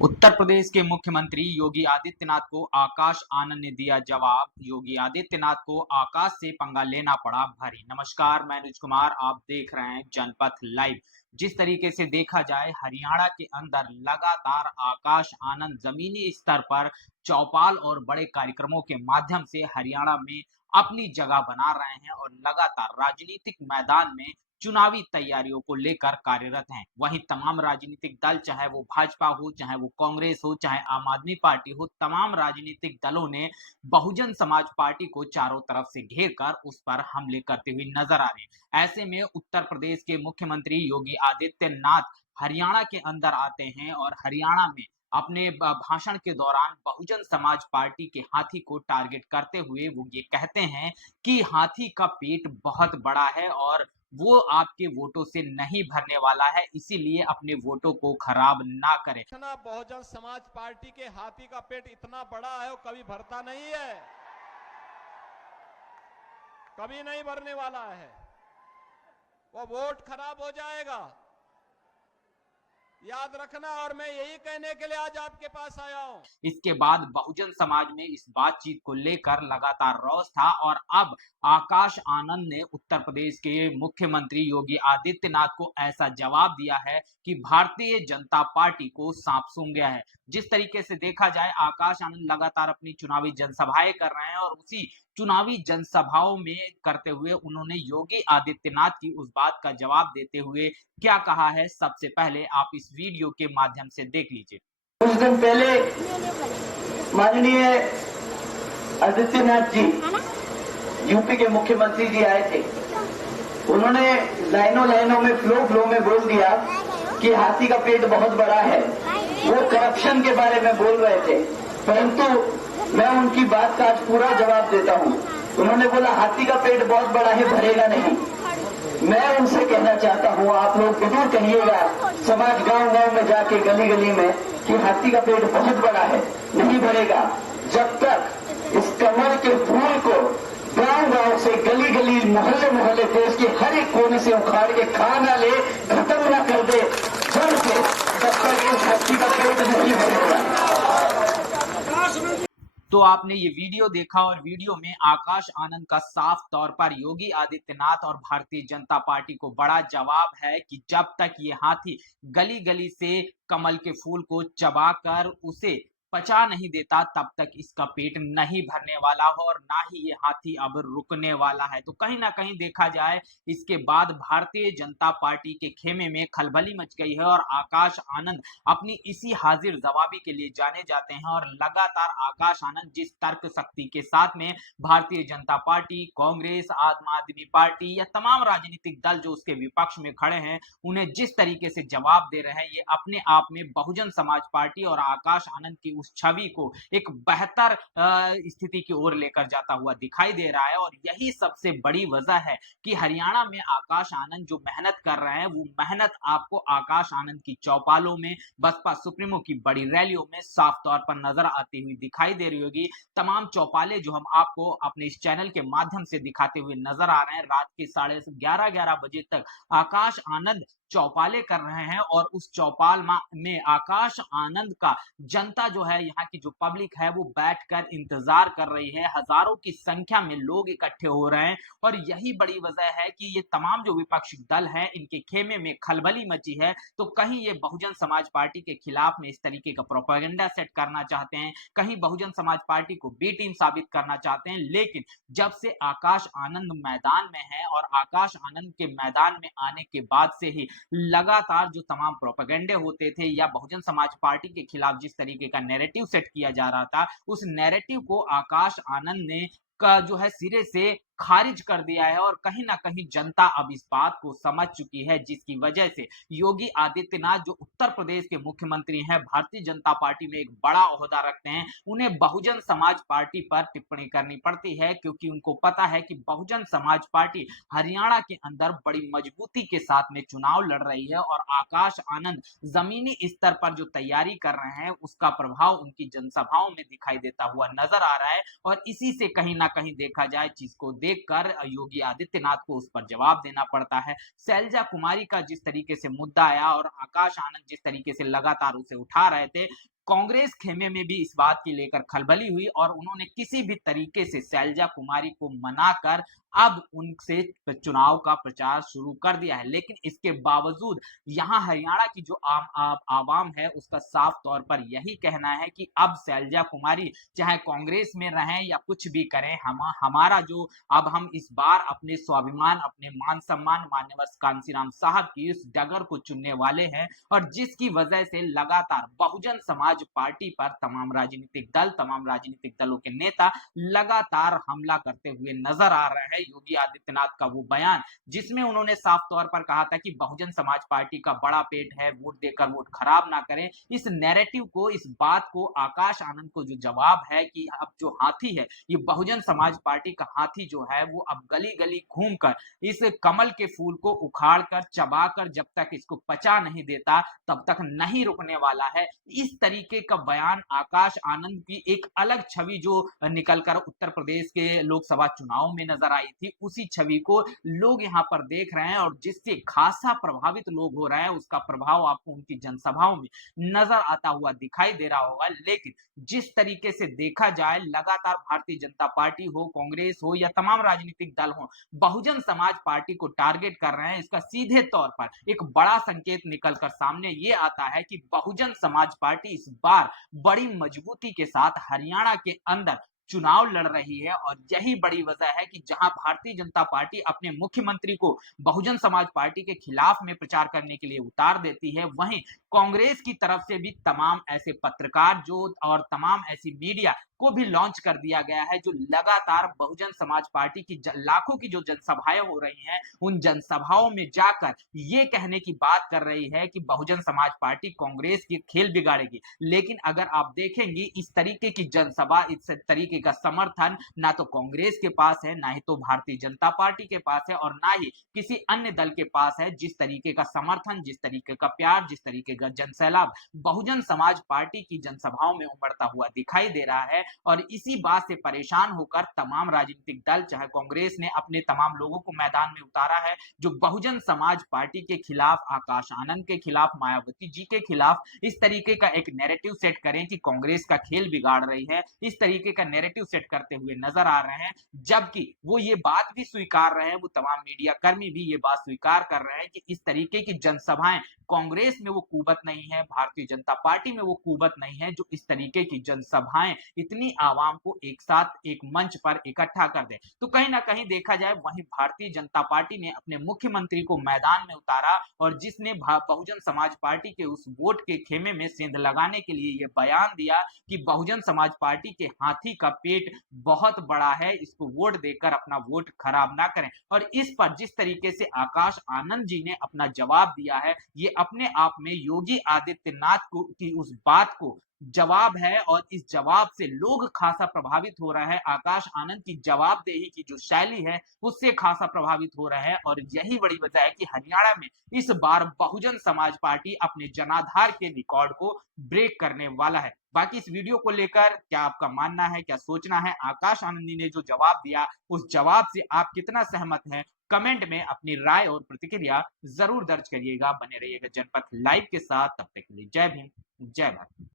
उत्तर प्रदेश के मुख्यमंत्री योगी आदित्यनाथ को आकाश आनंद ने दिया जवाब। योगी आदित्यनाथ को आकाश से पंगा लेना पड़ा भारी। नमस्कार, मैं अनुज कुमार, आप देख रहे हैं जनपथ लाइव। जिस तरीके से देखा जाए, हरियाणा के अंदर लगातार आकाश आनंद जमीनी स्तर पर चौपाल और बड़े कार्यक्रमों के माध्यम से हरियाणा में अपनी जगह बना रहे हैं और लगातार राजनीतिक मैदान में चुनावी तैयारियों को लेकर कार्यरत हैं। वहीं तमाम राजनीतिक दल, चाहे वो भाजपा हो, चाहे वो कांग्रेस हो, चाहे आम आदमी पार्टी हो, तमाम राजनीतिक दलों ने बहुजन समाज पार्टी को चारों तरफ से घेर कर उस पर हमले करते हुए नजर आ रहे हैं। ऐसे में उत्तर प्रदेश के मुख्यमंत्री योगी आदित्यनाथ हरियाणा के अंदर आते हैं और हरियाणा में अपने भाषण के दौरान बहुजन समाज पार्टी के हाथी को टारगेट करते हुए वो ये कहते हैं कि हाथी का पेट बहुत बड़ा है और वो आपके वोटों से नहीं भरने वाला है, इसीलिए अपने वोटों को खराब ना करें। बहुजन समाज पार्टी के हाथी का पेट इतना बड़ा है, वो कभी भरता नहीं है, कभी नहीं भरने वाला है। वो वोट खराब हो जाएगा, याद रखना। और मैं यही कहने के लिए आज आपके पास आया हूं। इसके बाद बहुजन समाज में इस बातचीत को लेकर लगातार रोष था और अब आकाश आनंद ने उत्तर प्रदेश के मुख्यमंत्री योगी आदित्यनाथ को ऐसा जवाब दिया है कि भारतीय जनता पार्टी को सांप सूंघ गया है। जिस तरीके से देखा जाए, आकाश आनंद लगातार अपनी चुनावी जनसभाएं कर रहे हैं और उसी चुनावी जनसभाओं में करते हुए उन्होंने योगी आदित्यनाथ की उस बात का जवाब देते हुए क्या कहा है, सबसे पहले आप इस वीडियो के माध्यम से देख लीजिए। कुछ दिन पहले माननीय आदित्यनाथ जी यूपी के मुख्यमंत्री जी आए थे। उन्होंने लाइनों में फ्लो में बोल दिया कि हाथी का पेट बहुत बड़ा है। वो करप्शन के बारे में बोल रहे थे, परंतु मैं उनकी बात का आज पूरा जवाब देता हूं। उन्होंने बोला हाथी का पेट बहुत बड़ा है, भरेगा नहीं। मैं उनसे कहना चाहता हूं, आप लोग जरूर कहिएगा समाज गांव में जाके गली में कि हाथी का पेट बहुत बड़ा है, नहीं भरेगा। जब तक इस कमल के फूल को गांव से गली मोहल्ले देश के हर एक कोने से उखाड़ के खा ना ले, खत्म ना कर दे जड़ से, तब तक इस हाथी का पेट नहीं भरेगा। तो आपने ये वीडियो देखा और वीडियो में आकाश आनंद का साफ तौर पर योगी आदित्यनाथ और भारतीय जनता पार्टी को बड़ा जवाब है कि जब तक ये हाथी गली से कमल के फूल को चबाकर उसे पचा नहीं देता, तब तक इसका पेट नहीं भरने वाला हो और ना ही ये हाथी अब रुकने वाला है। तो कहीं ना कहीं देखा जाए, इसके बाद भारतीय जनता पार्टी के खेमे में खलबली मच गई है और आकाश आनंद अपनी इसी हाजिर जवाबी के लिए जाने जाते हैं और लगातार आकाश आनंद जिस तर्क शक्ति के साथ में भारतीय जनता पार्टी, कांग्रेस, आम आदमी पार्टी या तमाम राजनीतिक दल जो उसके विपक्ष में खड़े हैं, उन्हें जिस तरीके से जवाब दे रहे हैं, ये अपने आप में बहुजन समाज पार्टी और आकाश आनंद की उस छवि को एक बेहतर स्थिति की ओर लेकर जाता हुआ दिखाई दे रहा है। और यही सबसे बड़ी वजह है कि हरियाणा में आकाश आनंद जो मेहनत कर रहे हैं, वो मेहनत आपको आकाश आनंद की चौपालों में, बसपा सुप्रीमो की बड़ी रैलियों में साफ तौर पर नजर आती हुई दिखाई दे रही होगी। तमाम चौपाले जो हम आपको अपने इस चैनल के माध्यम से दिखाते हुए नजर आ रहे हैं, रात के 11:30 बजे तक आकाश आनंद चौपाले कर रहे हैं और उस चौपाल में आकाश आनंद का जनता जो है, यहाँ की जो पब्लिक है, वो बैठकर इंतजार कर रही है। हजारों की संख्या में लोग इकट्ठे हो रहे हैं और यही बड़ी वजह है कि ये तमाम जो विपक्षी दल हैं, इनके खेमे में खलबली मची है। तो कहीं ये बहुजन समाज पार्टी के खिलाफ में इस तरीके का प्रोपेगेंडा सेट करना चाहते हैं, कहीं बहुजन समाज पार्टी को बी टीम साबित करना चाहते हैं। लेकिन जब से आकाश आनंद मैदान में है और आकाश आनंद के मैदान में आने के बाद से ही लगातार जो तमाम प्रोपेगेंडे होते थे या बहुजन समाज पार्टी के खिलाफ जिस तरीके का नैरेटिव सेट किया जा रहा था, उस नैरेटिव को आकाश आनंद ने का जो है सिरे से खारिज कर दिया है। और कहीं ना कहीं जनता अब इस बात को समझ चुकी है, जिसकी वजह से योगी आदित्यनाथ जो उत्तर प्रदेश के मुख्यमंत्री हैं, भारतीय जनता पार्टी में एक बड़ा ओहदा रखते हैं, उन्हें बहुजन समाज पार्टी पर टिप्पणी करनी पड़ती है, क्योंकि उनको पता है कि बहुजन समाज पार्टी हरियाणा के अंदर बड़ी मजबूती के साथ में चुनाव लड़ रही है और आकाश आनंद जमीनी स्तर पर जो तैयारी कर रहे हैं, उसका प्रभाव उनकी जनसभाओं में दिखाई देता हुआ नजर आ रहा है। और इसी से कहीं ना कहीं देखा जाए, चीज को देखकर योगी आदित्यनाथ को उस पर जवाब देना पड़ता है। शैलजा कुमारी का जिस तरीके से मुद्दा आया और आकाश आनंद जिस तरीके से लगातार उसे उठा रहे थे, कांग्रेस खेमे में भी इस बात की लेकर खलबली हुई और उन्होंने किसी भी तरीके से शैलजा कुमारी को मनाकर अब उनसे चुनाव का प्रचार शुरू कर दिया है। लेकिन इसके बावजूद यहाँ हरियाणा की जो आवाम है उसका साफ तौर पर यही कहना है कि अब शैलजा कुमारी चाहे कांग्रेस में रहें या कुछ भी करें, हमारा जो अब हम इस बार अपने स्वाभिमान, अपने मान सम्मान माननीय कांशीराम साहब की इस डगर को चुनने वाले हैं और जिसकी वजह से लगातार बहुजन समाज पार्टी पर तमाम राजनीतिक दल, तमाम राजनीतिक दलों के नेता लगातार हमला करते हुए नजर आ रहे हैं। योगी आदित्यनाथ का वो बयान जिसमें उन्होंने साफ तौर पर कहा था कि बहुजन समाज पार्टी का बड़ा पेट है, वोट देकर वोट खराब ना करें, इस नैरेटिव को, इस बात को आकाश आनंद को जो जवाब है कि अब जो हाथी है, ये बहुजन समाज पार्टी का हाथी जो है वो अब गली गली घूमकर इस कमल के फूल को उखाड़कर चबाकर जब तक इसको पचा नहीं देता तब तक नहीं रुकने वाला है। इस तरीके का बयान आकाश आनंद की एक अलग छवि जो निकलकर उत्तर प्रदेश के लोकसभा चुनाव में नजर आई थी, उसी छवि को लोग यहाँ पर देख रहे हैं और जिससे खासा प्रभावित लोग हो रहे हैं, उसका प्रभाव आपको उनकी जनसभाओं में नजर आता हुआ दिखाई दे रहा होगा। लेकिन जिस तरीके से देखा जाए, लगातार भारतीय जनता पार्टी हो, कांग्रेस हो या तमाम राजनीतिक दल हो, बहुजन समाज पार्टी को टारगेट कर रहे हैं। इसका सीधे तौर पर एक बड़ा संकेत निकलकर सामने ये आता है कि बहुजन समाज पार्टी इस बार बड़ी मजबूती के साथ हरियाणा के अंदर चुनाव लड़ रही है और यही बड़ी वजह है कि जहां भारतीय जनता पार्टी अपने मुख्यमंत्री को बहुजन समाज पार्टी के खिलाफ में प्रचार करने के लिए उतार देती है, वहीं कांग्रेस की तरफ से भी तमाम ऐसे पत्रकार जो और तमाम ऐसी मीडिया को भी लॉन्च कर दिया गया है जो लगातार बहुजन समाज पार्टी की लाखों की जो जनसभाएं हो रही हैं, उन जनसभाओं में जाकर ये कहने की बात कर रही है कि बहुजन समाज पार्टी कांग्रेस की खेल बिगाड़ेगी। लेकिन अगर आप देखेंगे इस तरीके की जनसभा, इस तरीके का समर्थन ना तो कांग्रेस के पास है, ना ही तो भारतीय जनता पार्टी के पास है और ना ही किसी अन्य दल के पास है। जिस तरीके का समर्थन, जिस तरीके का प्यार, जिस तरीके का जनसैलाब बहुजन समाज पार्टी की जनसभाओं में उमड़ता हुआ दिखाई दे रहा है और इसी बात से परेशान होकर तमाम राजनीतिक दल, चाहे कांग्रेस ने अपने तमाम लोगों को मैदान में उतारा है जो बहुजन समाज पार्टी के खिलाफ, आकाश आनंद के खिलाफ, मायावती जी के खिलाफ इस तरीके का एक नैरेटिव सेट करें कि कांग्रेस का खेल बिगाड़ रही है, इस तरीके का नैरेटिव सेट करते हुए नजर आ रहे हैं। जबकि वो ये बात भी स्वीकार रहे हैं, वो तमाम मीडिया कर्मी भी ये बात स्वीकार कर रहे हैं कि इस तरीके की जनसभाएं कांग्रेस में वो कुवत नहीं है, भारतीय जनता पार्टी में वो कुवत नहीं है जो इस तरीके की जनसभाएं इतनी आवाम को एक साथ एक मंच पर इकट्ठा कर दे। तो कहीं ना कहीं देखा जाए वहीं भारतीय जनता पार्टी ने अपने मुख्यमंत्री को मैदान में उतारा और जिसने बहुजन समाज पार्टी के उस वोट के खेमे में सेंध लगाने के लिए ये बयान दिया कि बहुजन समाज पार्टी के हाथी का पेट बहुत बड़ा है, इसको वोट देकर अपना वोट खराब ना करें। और इस पर जिस तरीके से आकाश आनंद जी ने अपना जवाब दिया है, ये अपने आप में योगी आदित्यनाथ को की उस बात को जवाब है और इस जवाब से लोग खासा प्रभावित हो रहे हैं। आकाश आनंद की जवाबदेही की जो शैली है उससे खासा प्रभावित हो रहे हैं और यही बड़ी वजह है कि हरियाणा में इस बार बहुजन समाज पार्टी अपने जनाधार के रिकॉर्ड को ब्रेक करने वाला है। बाकी इस वीडियो को लेकर क्या आपका मानना है, क्या सोचना है? आकाश आनंद ने जो जवाब दिया उस जवाब से आप कितना सहमत हैं? कमेंट में अपनी राय और प्रतिक्रिया जरूर दर्ज करिएगा। बने रहिएगा जनपथ लाइव के साथ। तब तक के लिए जय भीम, जय भारत।